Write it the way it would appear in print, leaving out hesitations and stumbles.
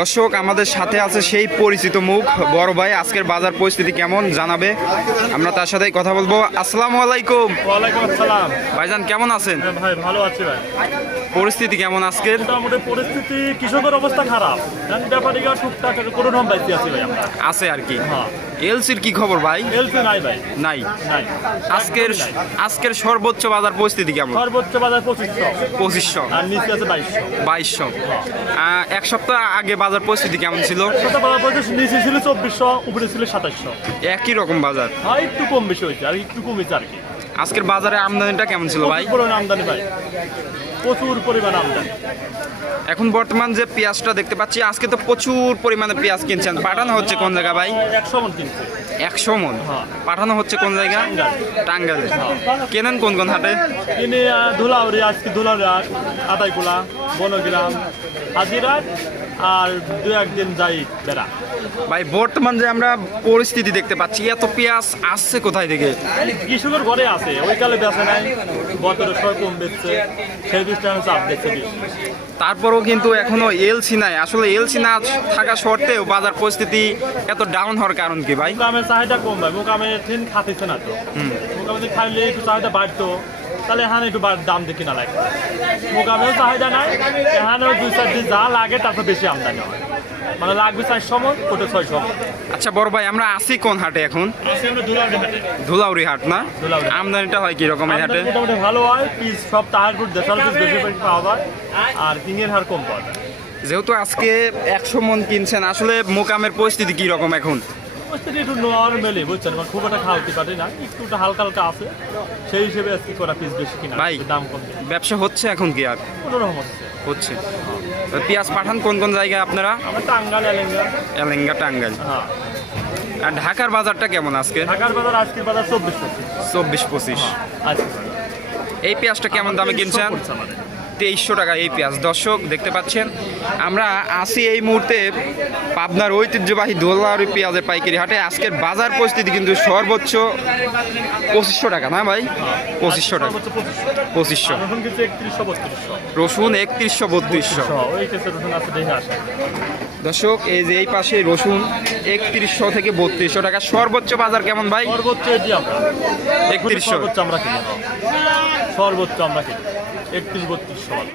দর্শক আমাদের সাথে আছে সেই পরিচিত মুখ বড় ভাই। আজকের বাজার পরিস্থিতি কেমন জানাবে, আমরা তার সাথেই কথা বলবো। আসসালামু আলাইকুম। ওয়ালাইকুম আসসালাম। ভাইজান কেমন আছেন? ভাই ভালো আছি ভাই। পরিস্থিতি কেমন আজকের? মোটামুটি পরিস্থিতি কৃষকের অবস্থা খারাপ, ব্যাপারীরা টুকটাক কোনো রকম বাইতে আছি ভাই আমরা। আছে আর কি। হ্যাঁ। এলসির কি খবর ভাই? এলসি নাই ভাই, নাই। নাই। আজকের সর্বোচ্চ বাজার পরিস্থিতি কেমন? সর্বোচ্চ বাজার 2500 2500 আর নিচে আছে 2200। 2200। এক সপ্তাহ আগে বাজার পরিস্থিতি কেমন ছিল? ছোট বাজার পড়েছে, নিচে ছিল 2400, উপরে ছিল 2700। একই রকম বাজার? হ্যাঁ, একটু কম বেশি হয়েছে, আর একটু কমেছে আর কি। আজকের বাজারে আমদানিটা কেমন ছিল ভাই? প্রচুর পরিমাণ আমদানি ভাই, প্রচুর পরিমাণ আমদানি। এখন বর্তমান যে পেঁয়াজটা দেখতে পাচ্ছি, আজকে তো প্রচুর পরিমাণে পেঁয়াজ কিনছেন, পাঠানো হচ্ছে কোন জায়গা ভাই? 100 মন কিনছে। 100 মন হ্যাঁ। পাঠানো হচ্ছে কোন জায়গা? টাঙ্গাইলে। কেনেন কোন কোন হাটে? কিনে ধুলাউড়ি, আজকে ধুলাউড়ি হাট, আদাইকুলা, বনগ্রাম, হাজিরাট, আর দু একদিন যাই বেড়া। ভাই বর্তমান যে আমরা পরিস্থিতি দেখতে পাচ্ছি, এত পেঁয়াজ আসছে কোথায় থেকে? কৃষকের ঘরে আছে, ওই কালে বেচে নাই, বছরের সময় কম বেচছে, সেই বিষটা চাপ দেখছে বেশি। তারপরেও কিন্তু এখনো এলসি নাই। আসলে এলসি না থাকা সত্ত্বেও বাজার পরিস্থিতি এত ডাউন হওয়ার কারণ কি ভাই? মুকামের চাহিদা কম ভাই, মুকামের ঠিক খাতিছে না তো। মুকামে খাইলে একটু চাহিদা বাড়তো, তাহলে এখানে একটু দাম দেখি না লাগে। মুকামেও চাহিদা নাই, এখানেও 2-4 দিন যা লাগে তারপর বেশি আমদানি হয়, মানে লাগবে 400 মন, ওটা 600 মন। আচ্ছা বড় ভাই, আমরা আসি কোন হাটে এখন? ধুলাউড়ি হাট না? ধুলাউড়ি। আমদানিটা হয় কি রকম এই হাটে? মোটামুটি ভালো হয়, পিস সব তাহারপুর দেশাল পিস বেশি বেশি পাওয়া যায়, আর কিংয়ের হার কম পাওয়া যায়। যেহেতু আজকে 100 মন কিনছেন, আসলে মোকামের পরিস্থিতি কি রকম এখন? পরিস্থিতি একটু নরমালি, বুঝছেন, মানে খুব একটা খাওয়াতে পারি না, একটু হালকা হালকা আছে, সেই হিসেবে আজকে করা পিস বেশি কিনা ভাই দাম কম। ব্যবসা হচ্ছে এখন কি আর? কোনোরকম হচ্ছে। হচ্ছে। পেঁয়াজ পাঠান কোন কোন জায়গায় আপনারা? আমরা টাঙ্গাইল, এলেঙ্গা। এলেঙ্গা, টাঙ্গাইল। হ্যাঁ। আর ঢাকার বাজারটা কেমন আজকে? ঢাকার বাজার, আজকের বাজার 24-25। 24-25। আজকে এই পেঁয়াজটা কেমন দামে কিনছেন? 2300 টাকা এই পেঁয়াজ। দর্শক দেখতে পাচ্ছেন, আমরা আসি এই মুহূর্তে পাবনার ঐতিহ্যবাহী ধুলাউড়ি পেঁয়াজের পাইকারি হাটে। আজকের বাজার পরিস্থিতি কিন্তু সর্বোচ্চ 2500 টাকা না ভাই? 2500 টাকা। 2500। রসুন কিন্তু 3100-3200। রসুন 3100-3200। ওই কেসে রসুন আছে, দেখে আসে। দর্শক এই যে এই পাশে রসুন 3100 থেকে 3200 টাকা। সর্বোচ্চ বাজার কেমন ভাই? সর্বোচ্চ এটি আমরা 3100। সর্বোচ্চ আমরা কিনি, সর্বোচ্চ আমরা কিনি 31-3200।